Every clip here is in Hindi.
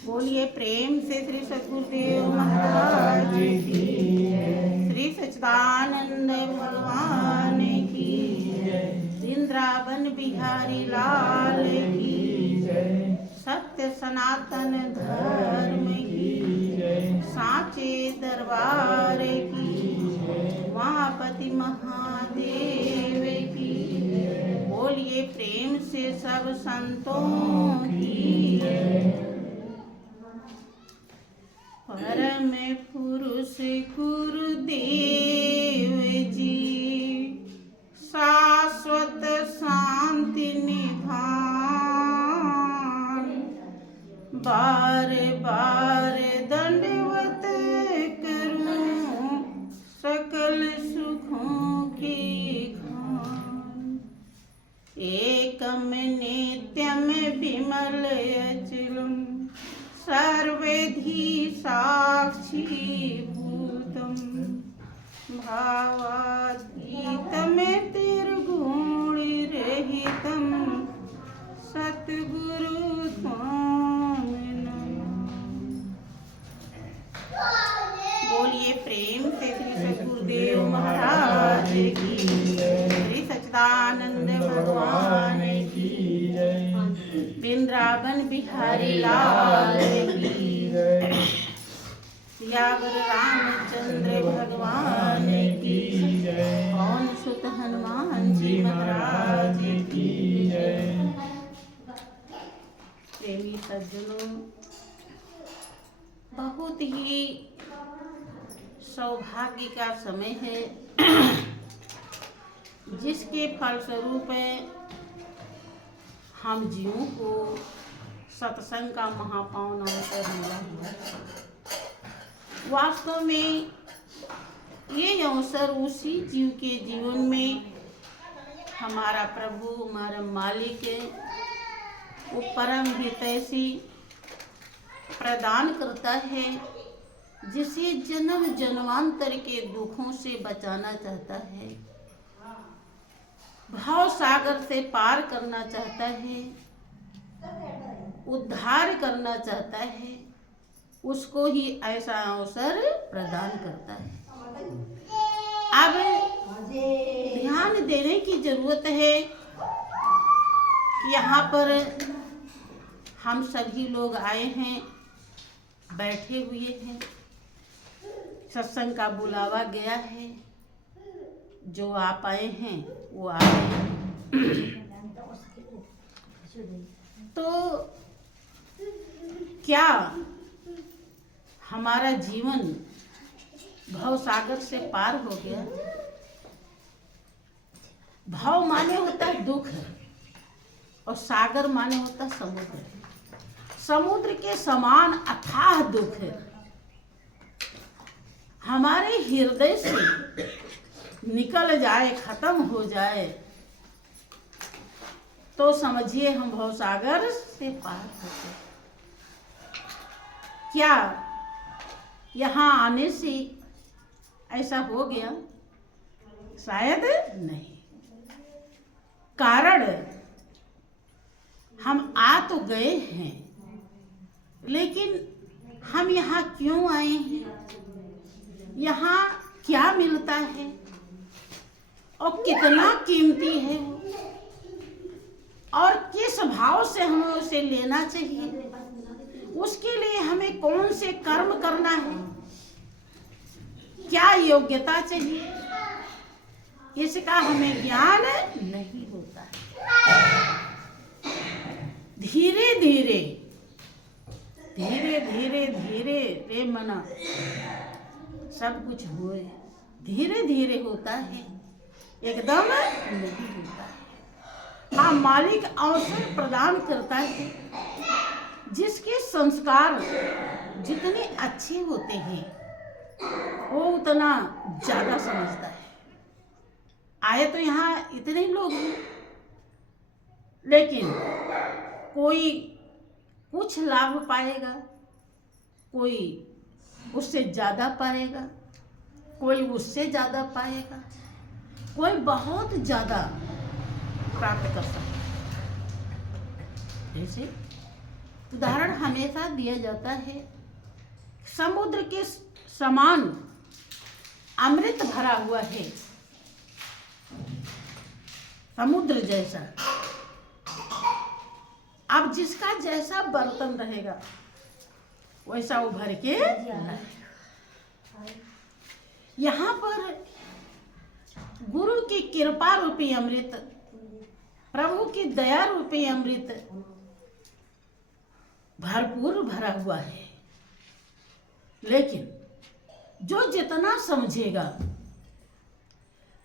बोलिए प्रेम से श्री सद्गुरुदेव महाराज की, श्री सच्चिदानंद भगवान की, वृंदावन बिहारी लाल की, सत्य सनातन धर्म की, साचे दरबार की, उमापति महादेव की। बोलिए प्रेम से सब संतों की। परम पुरुष गुरुदेव जी, शाश्वत शांति निधान, बार बार दंडवत करूं सकल सुखों की खान। एकम नित्यम विमल अचलम, सर्वधि साक्षी भूतम, भावातीतम त्रिगुण रहितम, सतगुरु धाम नमः। बोलिए प्रेम से श्री सद्गुरुदेव महाराज की, श्री सच्चिदानंद भगवान की, वृंदावन बिहारी लाल की, सियावर रामचंद्र भगवान की, पवन सुत हनुमान जी महाराज की। प्रेमी सज्जनों, बहुत ही सौभाग्य का समय है जिसके फलस्वरूप हम जीवों को सत्संग का महापावन अवसर मिला है। वास्तव में ये अवसर उसी जीव के जीवन में हमारा प्रभु, हमारा मालिक, वो परम हितैषी प्रदान करता है, जिसे जन्म जन्मांतर के दुखों से बचाना चाहता है, भाव सागर से पार करना चाहता है, उद्धार करना चाहता है, उसको ही ऐसा अवसर प्रदान करता है। अब ध्यान देने की जरूरत है कि यहाँ पर हम सभी लोग आए हैं, बैठे हुए हैं, सत्संग का बुलावा गया है, जो आप आए हैं वो आ गए हैं। तो क्या हमारा जीवन भव सागर से पार हो गया? भव माने होता है दुख और सागर माने होता है समुद्र। समुद्र के समान अथाह दुख हमारे हृदय से निकल जाए, खत्म हो जाए, तो समझिए हम भवसागर से पार हो गए। क्या यहाँ आने से ऐसा हो गया? शायद नहीं। कारण हम आ तो गए हैं, लेकिन हम यहाँ क्यों आए हैं? यहाँ क्या मिलता है और कितना कीमती है और किस भाव से हमें उसे लेना चाहिए? उसके लिए हमें कौन से कर्म करना है? क्या योग्यता चाहिए? इसका हमें ज्ञान नहीं होता है। धीरे धीरे धीरे धीरे धीरे रे मना सब कुछ हुए, धीरे धीरे होता है, एकदम नहीं होता है। हाँ, मालिक अवसर प्रदान करता है। जिसके संस्कार जितने अच्छे होते हैं वो उतना ज्यादा समझता है। आए तो यहाँ इतने ही लोग हैं, लेकिन कोई कुछ लाभ पाएगा, कोई उससे ज्यादा पाएगा, कोई उससे ज्यादा पाएगा, कोई बहुत ज्यादा प्राप्त कर सकता है। जैसे उदाहरण हमेशा दिया जाता है, समुद्र के समान अमृत भरा हुआ है, समुद्र जैसा। अब जिसका जैसा बर्तन रहेगा वैसा वो भर के लाएगा। यहाँ पर गुरु की कृपा रूपी अमृत, प्रभु की दया रूपी अमृत भरपूर भरा हुआ है। लेकिन जो जितना समझेगा,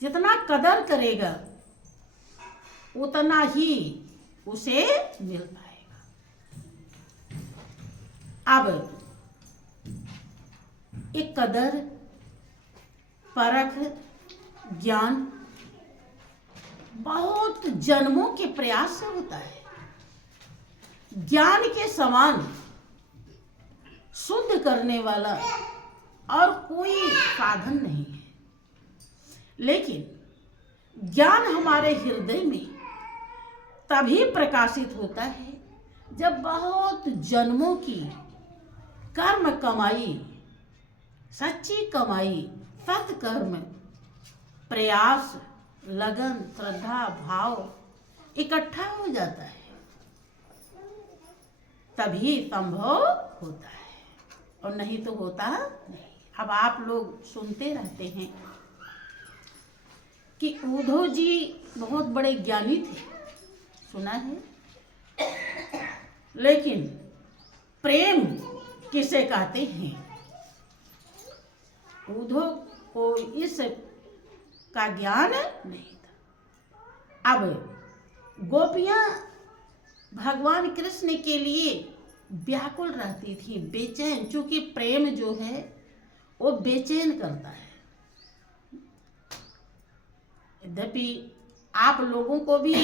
जितना कदर करेगा, उतना ही उसे मिल पाएगा। अब एक कदर, परख, ज्ञान बहुत जन्मों के प्रयास से होता है। ज्ञान के समान शुद्ध करने वाला और कोई साधन नहीं है। लेकिन ज्ञान हमारे हृदय में तभी प्रकाशित होता है जब बहुत जन्मों की कर्म कमाई, सच्ची कमाई, सत्कर्म, प्रयास, लगन, श्रद्धा, भाव इकट्ठा हो जाता है, तभी संभव होता है, और नहीं तो होता नहीं। अब आप लोग सुनते रहते हैं कि उद्धव जी बहुत बड़े ज्ञानी थे, सुना है। लेकिन प्रेम किसे कहते हैं? उद्धव को इस का ज्ञान नहीं था। अब गोपियां भगवान कृष्ण के लिए व्याकुल रहती थी, बेचैन, क्योंकि प्रेम जो है वो बेचैन करता है। यद्यपि आप लोगों को भी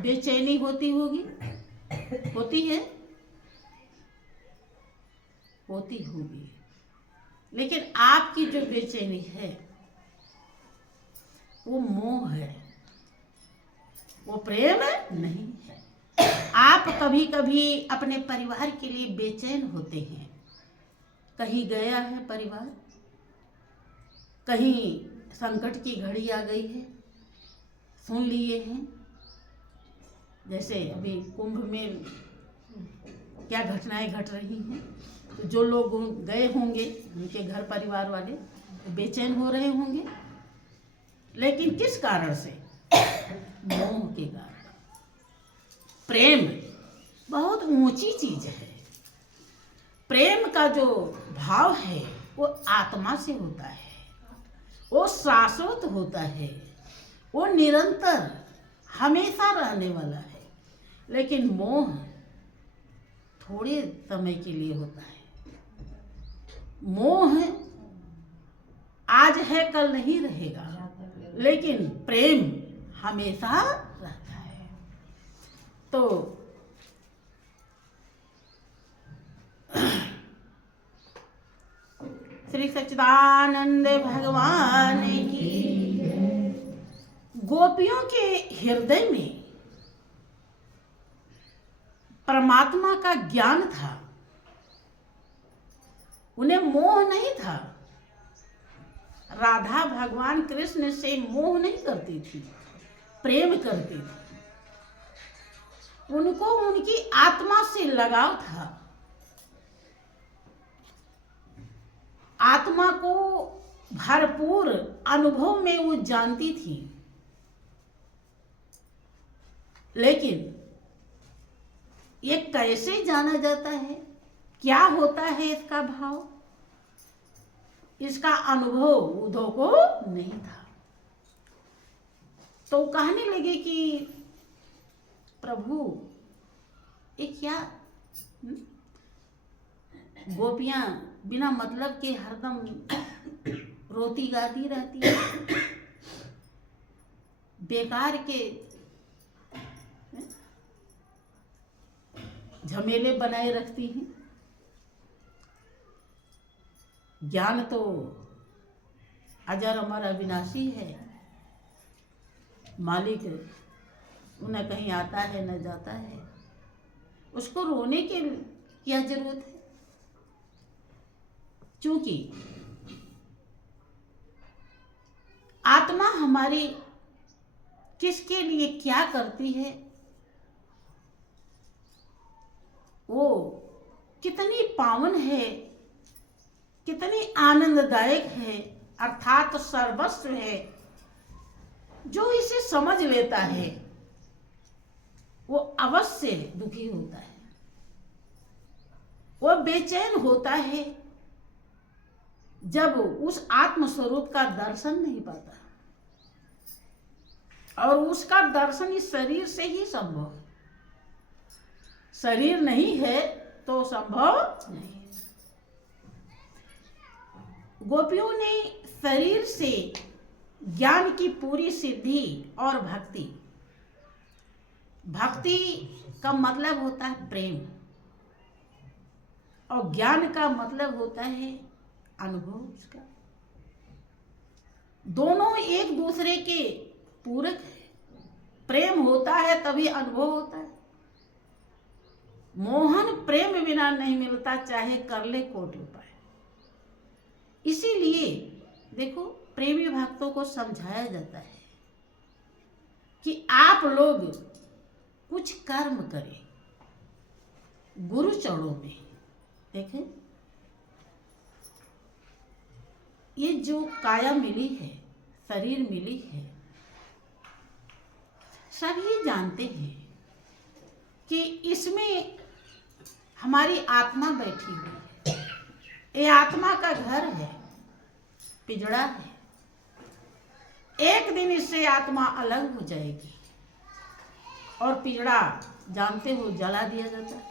बेचैनी होती होगी, होती है, होती होगी, लेकिन आपकी जो बेचैनी है वो मोह है, वो प्रेम नहीं है। आप कभी कभी अपने परिवार के लिए बेचैन होते हैं। कहीं गया है परिवार, कहीं संकट की घड़ी आ गई है, सुन लिए हैं। जैसे अभी कुंभ में क्या घटनाएं घट रही हैं, तो जो लोग गए होंगे उनके घर परिवार वाले बेचैन हो रहे होंगे। लेकिन किस कारण से? मोह के कारण। प्रेम बहुत ऊंची चीज है। प्रेम का जो भाव है वो आत्मा से होता है, वो शाश्वत होता है, वो निरंतर हमेशा रहने वाला है। लेकिन मोह थोड़े समय के लिए होता है। मोह आज है कल नहीं रहेगा, लेकिन प्रेम हमेशा रहता है। तो श्री सच्चिदानंद भगवान की गोपियों के हृदय में परमात्मा का ज्ञान था, उन्हें मोह नहीं था। राधा भगवान कृष्ण से मोह नहीं करती थी, प्रेम करती थी। उनको उनकी आत्मा से लगाव था। आत्मा को भरपूर अनुभव में वो जानती थी। लेकिन ये कैसे जाना जाता है, क्या होता है इसका भाव, इसका अनुभव उद्धव को नहीं था। तो कहने लगे कि प्रभु ये क्या, गोपियां बिना मतलब के हरदम रोती गाती रहती है, बेकार के झमेले बनाए रखती हैं। ज्ञान तो अजर अमर अविनाशी है, मालिक न कहीं आता है न जाता है। उसको रोने की क्या जरूरत है? क्योंकि आत्मा हमारी किसके लिए क्या करती है, वो कितनी पावन है, कितनी आनंददायक है, अर्थात सर्वस्व है। जो इसे समझ लेता है वो अवश्य दुखी होता है, वो बेचैन होता है जब उस आत्म स्वरूप का दर्शन नहीं पाता। और उसका दर्शन इस शरीर से ही संभव है। शरीर नहीं है तो संभव नहीं। गोपियों ने शरीर से ज्ञान की पूरी सिद्धि और भक्ति, भक्ति का मतलब होता है प्रेम और ज्ञान का मतलब होता है अनुभव उसका। दोनों एक दूसरे के पूरक है। प्रेम होता है तभी अनुभव होता है। मोहन प्रेम बिना नहीं मिलता, चाहे कर ले कोटि उपाय। इसीलिए देखो प्रेमी भक्तों को समझाया जाता है कि आप लोग कुछ कर्म करें गुरु चरणों में। देखें ये जो काया मिली है, शरीर मिली है, सभी जानते हैं कि इसमें हमारी आत्मा बैठी हुई है। ये आत्मा का घर है, पिंजड़ा है। एक दिन इससे आत्मा अलग हो जाएगी और पिंजड़ा जानते हो जला दिया जाता है।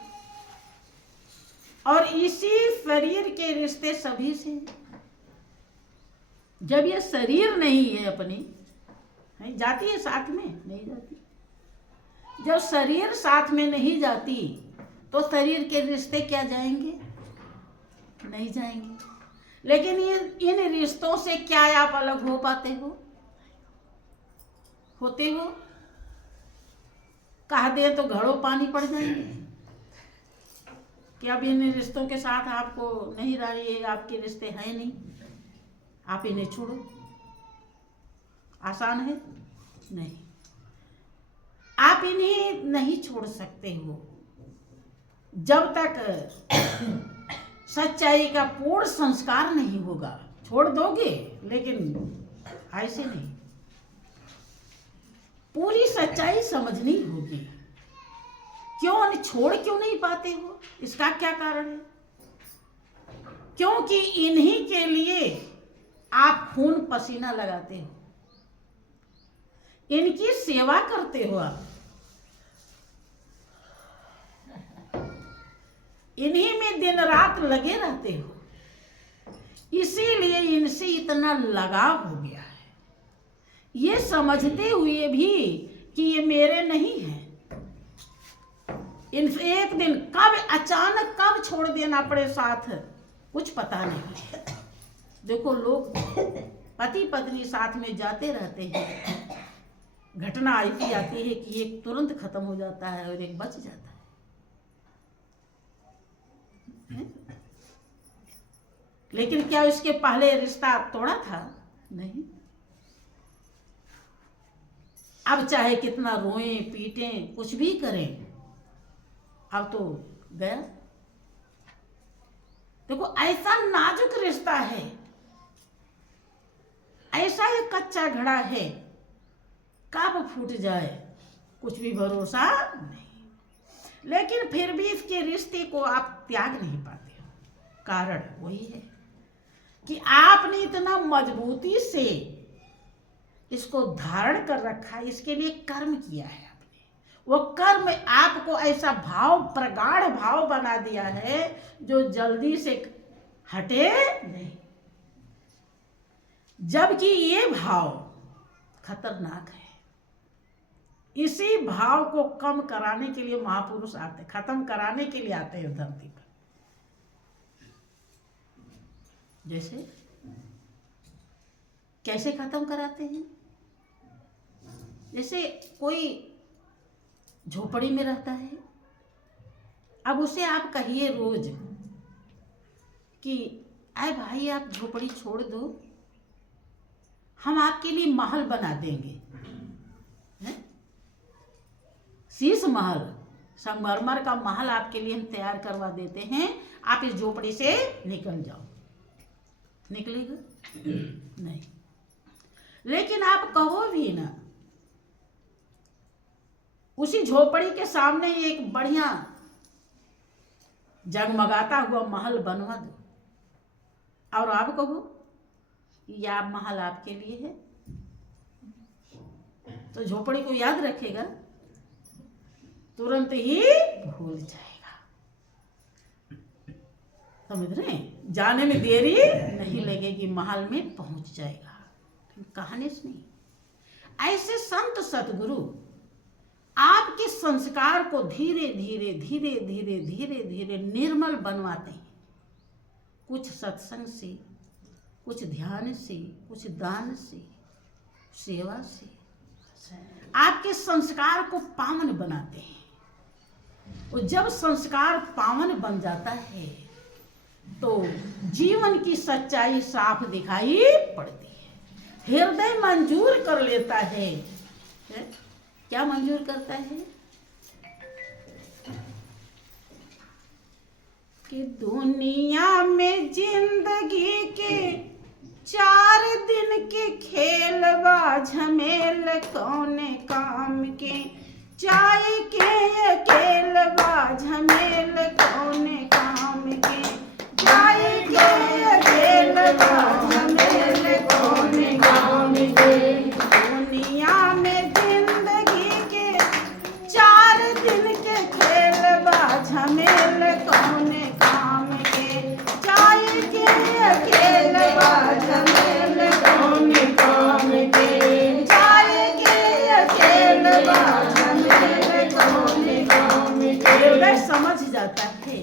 और इसी शरीर के रिश्ते सभी से। जब ये शरीर नहीं है अपनी, जाती है साथ में? नहीं जाती। जब शरीर साथ में नहीं जाती तो शरीर के रिश्ते क्या जाएंगे? नहीं जाएंगे। लेकिन ये इन रिश्तों से क्या आप अलग हो पाते हो? होते हो? कह दे तो घड़ों पानी पड़ जाएंगे कि अब इन रिश्तों के साथ आपको नहीं रही है, आपके रिश्ते हैं नहीं, आप इन्हें छोड़ो। आसान है? नहीं। आप इन्हें नहीं छोड़ सकते हो जब तक सच्चाई का पूर्ण संस्कार नहीं होगा। छोड़ दोगे लेकिन ऐसे नहीं, पूरी सच्चाई समझनी होगी। छोड़ क्यों नहीं पाते हो? इसका क्या कारण है? क्योंकि इन्हीं के लिए आप खून पसीना लगाते हो, इनकी सेवा करते हो, आप इन्हीं में दिन रात लगे रहते हो। इसीलिए इनसे इतना लगाव हो गया है, ये समझते हुए भी कि ये मेरे नहीं हैं। इन एक दिन कब अचानक कब छोड़ देना पड़े साथ, कुछ पता नहीं। देखो लोग पति पत्नी साथ में जाते रहते हैं, घटना ऐसी आती है कि एक तुरंत खत्म हो जाता है और एक बच जाता है। लेकिन क्या उसके पहले रिश्ता तोड़ा था? नहीं। अब चाहे कितना रोएं पीटें कुछ भी करें, अब तो गया। देखो ऐसा नाजुक रिश्ता है, ऐसा एक कच्चा घड़ा है, कब फूट जाए कुछ भी भरोसा नहीं। लेकिन फिर भी इसके रिश्ते को आप त्याग नहीं पाते हो। कारण वही है कि आपने इतना मजबूती से इसको धारण कर रखा है, इसके लिए कर्म किया है आपने। वो कर्म आपको ऐसा भाव, प्रगाढ़ भाव बना दिया है जो जल्दी से हटे नहीं। जबकि ये भाव खतरनाक है। इसी भाव को कम कराने के लिए महापुरुष आते, खत्म कराने के लिए आते हैं धरती पर। जैसे कैसे खत्म कराते हैं? जैसे कोई झोपड़ी में रहता है, अब उसे आप कहिए रोज कि अरे भाई आप झोपड़ी छोड़ दो, हम आपके लिए महल बना देंगे, शीश महल, संगमरमर का महल आपके लिए हम तैयार करवा देते हैं, आप इस झोपड़ी से निकल जाओ। निकलेगा? नहीं। लेकिन आप कहो भी ना, उसी झोपड़ी के सामने एक बढ़िया जगमगाता हुआ महल बनवा दो, और आप कहो यह महल आपके लिए है, तो झोपड़ी को याद रखेगा? तुरंत ही भूल जाएगा। समझ रहे? जाने में देरी नहीं लगेगी, महल में पहुंच जाएगा। कहानी सुनी। ऐसे संत सतगुरु आपके संस्कार को धीरे धीरे धीरे धीरे धीरे धीरे निर्मल बनवाते हैं। कुछ सत्संग से, कुछ ध्यान से, कुछ दान से, सेवा से आपके संस्कार को पावन बनाते हैं। और जब संस्कार पावन बन जाता है तो जीवन की सच्चाई साफ दिखाई पड़ती है, हृदय मंजूर कर लेता है। क्या मंजूर करता है? कि दुनिया में जिंदगी के 4 दिन के खेलवा, झमेल कौने काम के, चाय के अकेलवा, झमेल कौने काम के, चाय के अकेलवा, झमेल कौने काम के। दुनिया में जिंदगी के 4 दिन के खेलवा, झमेल कौने काम के, चाय के अकेलवा, झमेल कौने काम के, चाय के अकेलवा, समझ जाता है।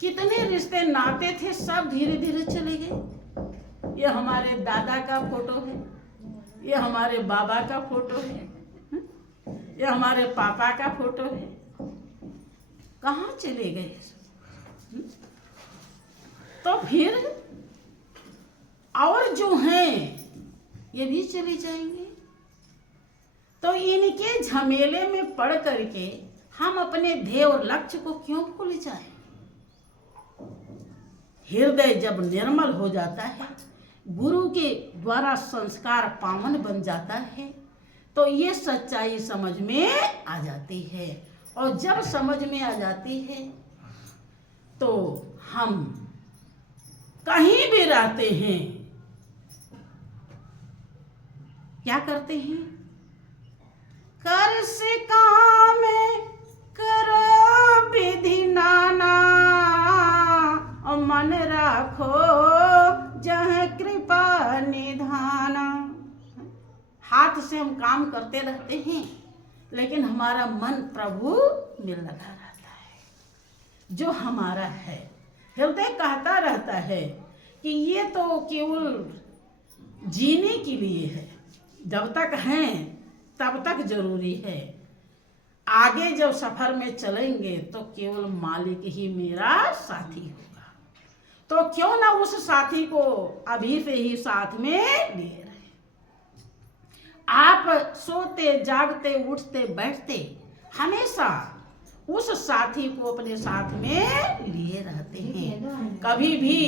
कितने रिश्ते नाते थे सब धीरे धीरे चले गए। ये हमारे दादा का फोटो है, ये हमारे बाबा का फोटो है, ये हमारे पापा का फोटो है, कहाँ चले गए? तो फिर और जो हैं ये भी चले जाएंगे। तो इनके झमेले में पड़ करके हम अपने ध्येय और लक्ष्य को क्यों भूल जाएं? हृदय जब निर्मल हो जाता है, गुरु के द्वारा संस्कार पावन बन जाता है, तो ये सच्चाई समझ में आ जाती है। और जब समझ में आ जाती है तो हम कहीं भी रहते हैं क्या करते हैं? कर से काम करो विधि नाना, और मन राखो जहाँ कृपा निधाना। हाथ से हम काम करते रहते हैं, लेकिन हमारा मन प्रभु में लगा रहता है। जो हमारा है, हृदय कहता रहता है कि ये तो केवल जीने के लिए है, जब तक हैं तब तक जरूरी है, आगे जब सफर में चलेंगे तो केवल मालिक ही मेरा साथी होगा। तो क्यों ना उस साथी को अभी से ही साथ में लिए रहे। आप सोते जागते उठते बैठते हमेशा उस साथी को अपने साथ में लिए रहते हैं। कभी भी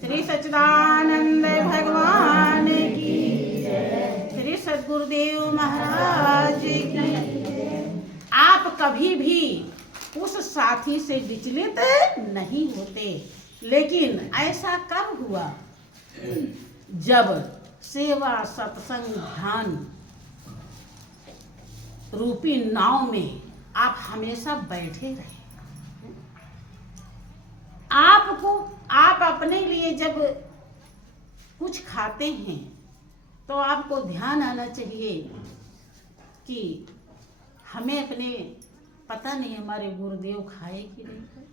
श्री सच्चिदानंद भगवान की, श्री सद्गुरुदेव महाराज की। आप कभी भी उस साथी से विचलित नहीं होते। लेकिन ऐसा कब हुआ? जब सेवा सत्संग ध्यान रूपी नाव में आप हमेशा बैठे रहे। आप अपने लिए जब कुछ खाते हैं तो आपको ध्यान आना चाहिए कि हमें अपने, पता नहीं हमारे गुरुदेव खाए कि नहीं खाए।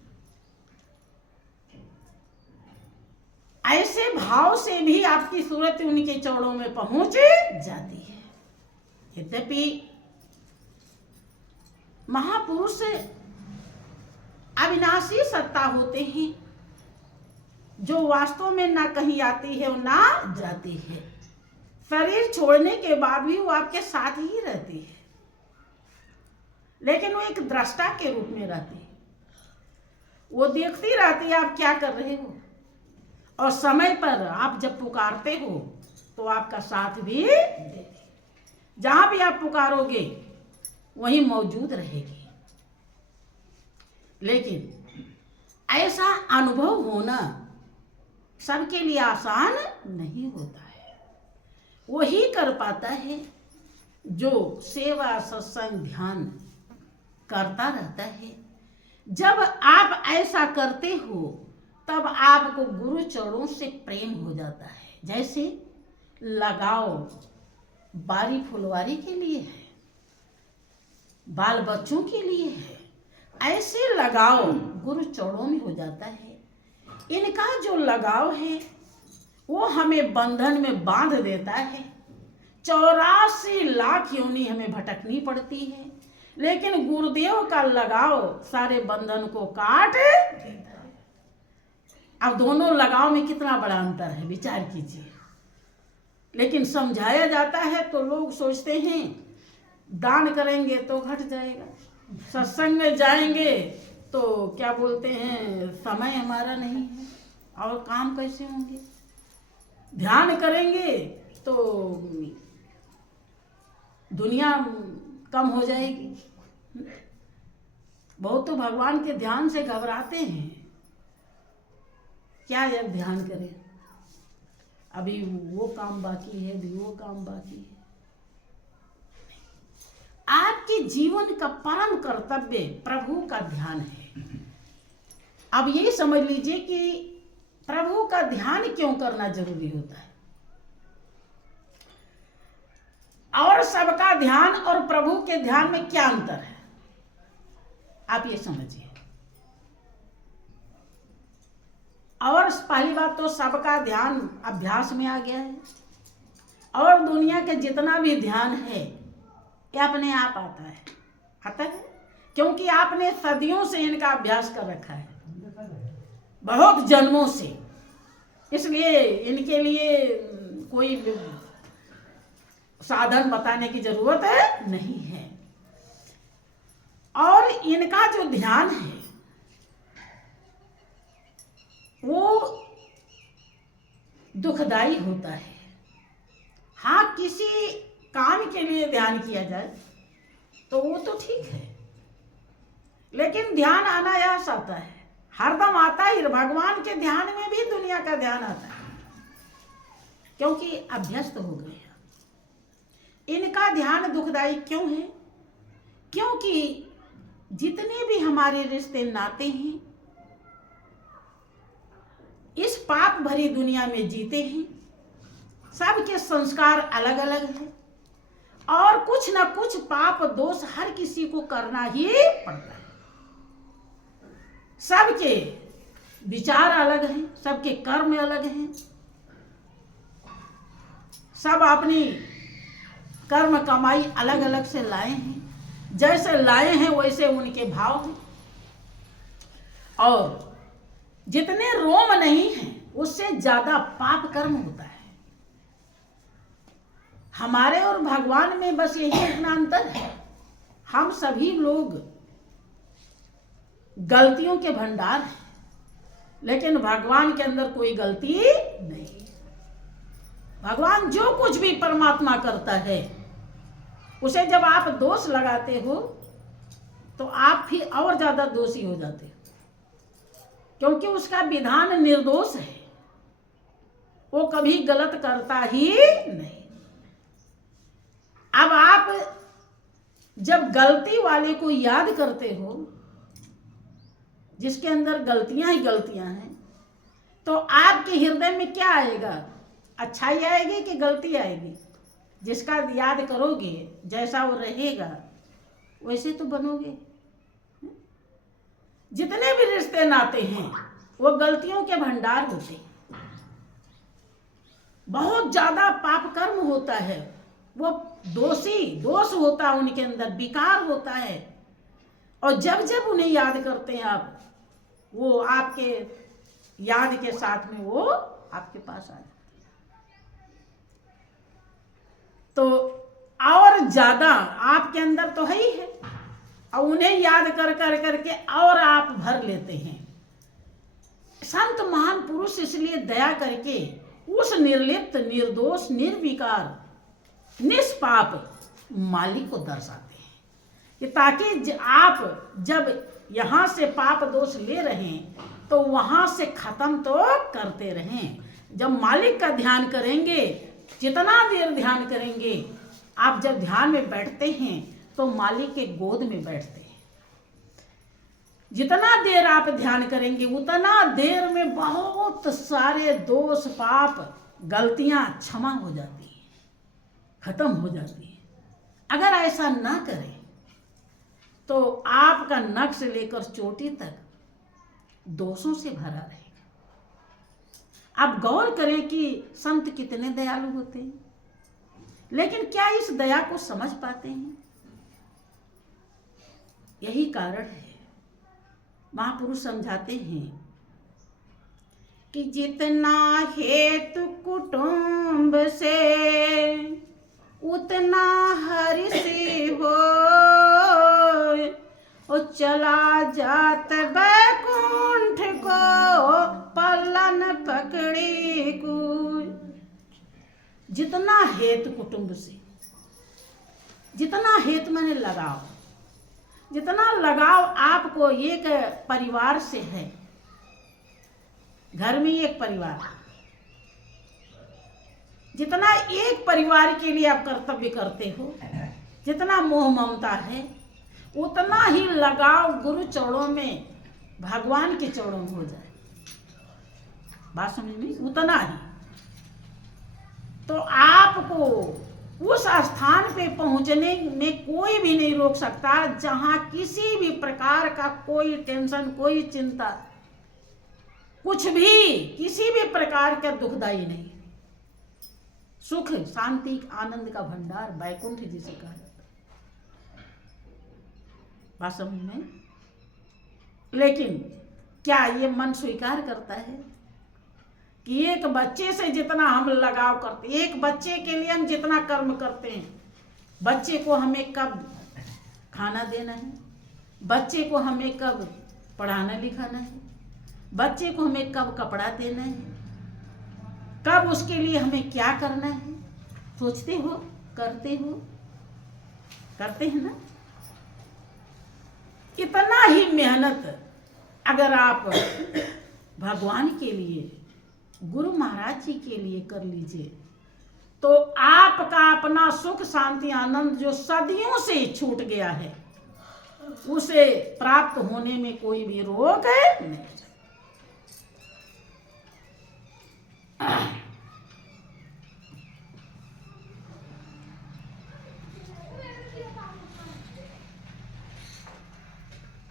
ऐसे भाव से भी आपकी सूरत उनके चौड़ों में पहुंच जाती है। यद्यपि महापुरुष अविनाशी सत्ता होते हैं, जो वास्तव में ना कहीं आती है और ना जाती है। शरीर छोड़ने के बाद भी वो आपके साथ ही रहती है, लेकिन वो एक दृष्टा के रूप में रहती है। वो देखती रहती है आप क्या कर रहे हो, और समय पर आप जब पुकारते हो तो आपका साथ भी देगी। जहां भी आप पुकारोगे वहीं मौजूद रहेगी। लेकिन ऐसा अनुभव होना सबके लिए आसान नहीं होता है। वही कर पाता है जो सेवा सत्संग ध्यान करता रहता है। जब आप ऐसा करते हो तब आपको गुरु चरणों से प्रेम हो जाता है। जैसे लगाओ बारी फुलवारी के लिए है, बाल बच्चों के लिए है, ऐसे लगाव गुरु चरणों में हो जाता है। इनका जो लगाव है वो हमें बंधन में बांध देता है। 84 लाख योनि हमें भटकनी पड़ती है, लेकिन गुरुदेव का लगाव सारे बंधन को काट देता है। अब दोनों लगाव में कितना बड़ा अंतर है, विचार कीजिए। लेकिन समझाया जाता है तो लोग सोचते हैं दान करेंगे तो घट जाएगा, सत्संग में जाएंगे तो क्या बोलते हैं समय हमारा नहीं है और काम कैसे होंगे, ध्यान करेंगे तो दुनिया कम हो जाएगी। बहुत तो भगवान के ध्यान से घबराते हैं, क्या जब ध्यान करें, अभी वो काम बाकी है, अभी वो काम बाकी है। आपके जीवन का परम कर्तव्य प्रभु का ध्यान है। अब ये समझ लीजिए कि प्रभु का ध्यान क्यों करना जरूरी होता है, और सबका ध्यान और प्रभु के ध्यान में क्या अंतर है, आप ये समझिए। और पहली बात तो सबका ध्यान अभ्यास में आ गया है, और दुनिया के जितना भी ध्यान है ये अपने आप आता है क्योंकि आपने सदियों से इनका अभ्यास कर रखा है, बहुत जन्मों से। इसलिए इनके लिए कोई साधन बताने की जरूरत नहीं है। और इनका जो ध्यान है वो दुखदाई होता है। हाँ, किसी काम के लिए ध्यान किया जाए तो वो तो ठीक है, लेकिन ध्यान अनायास आता है, हरदम आता ही। भगवान के ध्यान में भी दुनिया का ध्यान आता है, क्योंकि अभ्यस्त हो गए हैं। इनका ध्यान दुखदाई क्यों है? क्योंकि जितने भी हमारे रिश्ते नाते हैं इस पाप भरी दुनिया में जीते हैं, सबके संस्कार अलग अलग हैं, और कुछ ना कुछ पाप दोष हर किसी को करना ही पड़ता है। सबके विचार अलग हैं, सबके कर्म अलग हैं, सब अपनी कर्म कमाई अलग अलग से लाए हैं। जैसे लाए हैं वैसे उनके भाव हैं, और जितने रोम नहीं हैं उससे ज्यादा पाप कर्म होता है। हमारे और भगवान में बस यही इतना अंतर है, हम सभी लोग गलतियों के भंडार हैं, लेकिन भगवान के अंदर कोई गलती नहीं। भगवान जो कुछ भी परमात्मा करता है उसे जब आप दोष लगाते हो तो आप भी और ज्यादा दोषी हो जाते हो, क्योंकि उसका विधान निर्दोष है, वो कभी गलत करता ही नहीं। अब आप जब गलती वाले को याद करते हो, जिसके अंदर गलतियां ही गलतियां हैं, तो आपके हृदय में क्या आएगा? अच्छाई आएगी कि गलती आएगी? जिसका याद करोगे जैसा वो रहेगा वैसे तो बनोगे। जितने भी रिश्ते नाते हैं वो गलतियों के भंडार होते हैं, बहुत ज्यादा पाप कर्म होता है, वो दोष होता है, उनके अंदर विकार होता है, और जब जब उन्हें याद करते हैं आप, वो आपके याद के साथ में वो आपके पास आ जाते हैं। तो और ज्यादा आपके अंदर तो है ही है, और उन्हें याद कर कर करके और आप भर लेते हैं। संत महान पुरुष इसलिए दया करके उस निर्लिप्त, निर्दोष, निर्विकार, निष्पाप मालिक को दर्शाते हैं कि ताकि आप जब यहां से पाप दोष ले रहे हैं तो वहां से खत्म तो करते रहें। जब मालिक का ध्यान करेंगे, जितना देर ध्यान करेंगे, आप जब ध्यान में बैठते हैं तो मालिक के गोद में बैठते हैं। जितना देर आप ध्यान करेंगे उतना देर में बहुत सारे दोष, पाप, गलतियां क्षमा हो जाती हैं, खत्म हो जाती हैं। अगर ऐसा ना करें तो आपका नख से लेकर चोटी तक दोषों से भरा रहेगा। आप गौर करें कि संत कितने दयालु होते हैं, लेकिन क्या इस दया को समझ पाते हैं? यही कारण है महापुरुष समझाते हैं कि जितना हेतु कुटुंब से उतना हर्षि हो, और चला जात बैकुंठ को पलन पकड़ी कोई। जितना हेतु कुटुंब से, जितना हेतु मैंने लगाव, जितना लगाव आपको एक परिवार से है, घर में एक परिवार, जितना एक परिवार के लिए आप कर्तव्य करते हो, जितना मोह ममता है, उतना ही लगाव गुरु चरणों में, भगवान के चरणों में हो जाए। बात समझ में? उतना ही तो आपको उस स्थान पे पहुंचने में कोई भी नहीं रोक सकता जहां किसी भी प्रकार का कोई टेंशन, कोई चिंता, कुछ भी, किसी भी प्रकार का दुखदाई नहीं। सुख, शांति, आनंद का भंडार बैकुंठ जिसे कहा जाता है। बात समझ में? लेकिन क्या ये मन स्वीकार करता है कि एक बच्चे से जितना हम लगाव करते, एक बच्चे के लिए हम जितना कर्म करते हैं, बच्चे को हमें कब खाना देना है, बच्चे को हमें कब पढ़ाना लिखाना है, बच्चे को हमें कब कपड़ा देना है, कब उसके लिए हमें क्या करना है, सोचते हो? करते हो? करते हैं ना? इतना ही मेहनत अगर आप भगवान के लिए, गुरु महाराज जी के लिए कर लीजिए तो आपका अपना सुख, शांति, आनंद जो सदियों से छूट गया है, उसे प्राप्त होने में कोई भी रोक नहीं।